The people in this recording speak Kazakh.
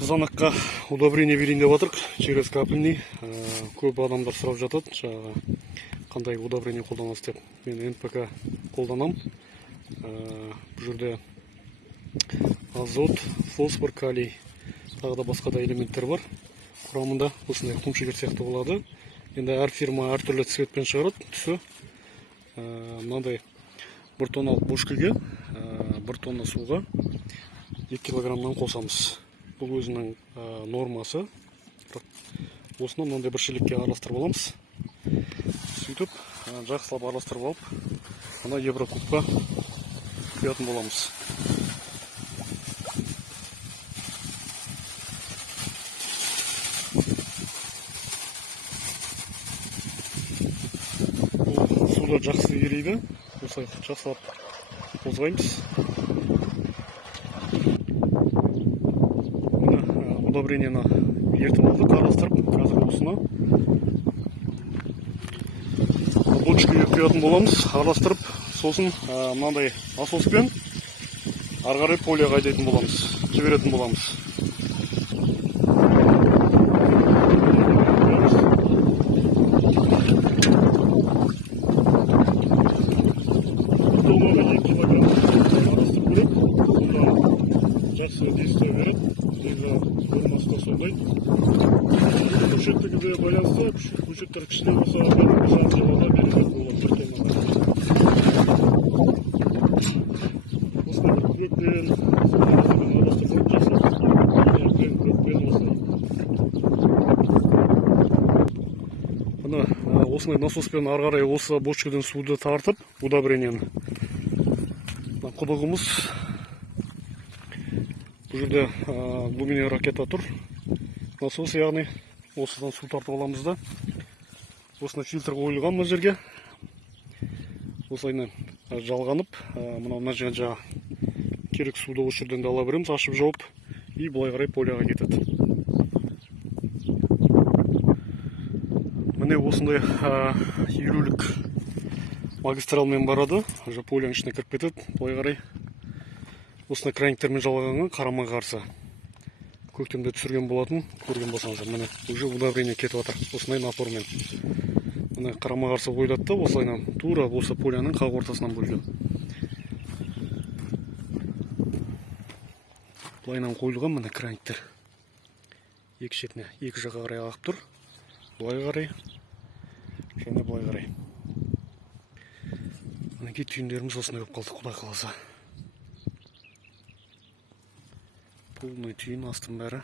Қызанаққа удобрение берейін деп жатырық, через капельный. Көп адамдар сұрап жатады, жаңағы қандай удобрение қолданасыз деп. Мен НПК қолданам. Бұл жерде азот, фосфор, калий, тағы да басқа да элементтер бар. Құрамында осындай құмшекер сияқты болады. Енді әр фирма әртүрлі цветпен шығарады түсі. Мынандай 1 тонналық бөшкеге 1 тонна суға 2 килограммнан қосамыз. Бұл өзінің нормасы. Осыны мынандай бір шелекке араластырып аламыз. Сөйтіп, жақсылап араластырып алып, ана еврокубқа құятын боламыз. Суда жақсы ериді. Осылай жақсылап қозғаймыз. Удобрениені ертіп алдық, араластырып, қазір осыны бочкаға құятын боламыз. Араластырып, сосын мынандай насоспен ары қарай полияға айдайтын боламыз, жіберетін боламыз. Жақсы действие береді. Формасы да сондай. Бөлшектігі байланысты, бөлшектер кішілеу болса, жарым жылға берілетін болады. Осындай көппен, араластырып жасап, көппен осындай. Осындай насоспен ары қарай осы бочкадан суды тартып, удобрениені. Құдығымыз бұл жерде алюминий ракета тұр. Насос, яғни осыдан су тартып аламыз да. Осыны фильтр қойылған мына жерге. Осылайынан жалғанып, мына жерге керек суды осы жерден ала береміз, ашып жауып, и былай қарай полияға кетеді. Міне осындай елулік магистралмен барады, полияның ішіне кіріп кетеді, былай қарай. Осындай краниктермен жалғанған қарама қарсы. Көктемде түсірген болатын, көрген болсаңыздар. Міне уже удобрение кетіп жатыр. Осындай напормен. Міне қарама қарсы қойылады да, осылайынан тура осы полияның қақ ортасынан бөлінеді. Былайынан қойылған міне краниктер. Екі шетіне, екі жаққа қарай ағып тұр. Былай қарай және былай қарай. Мінекей түйіндеріміз осындай болып қалды, Құдай қаласа. Полный түйін астын бәрі.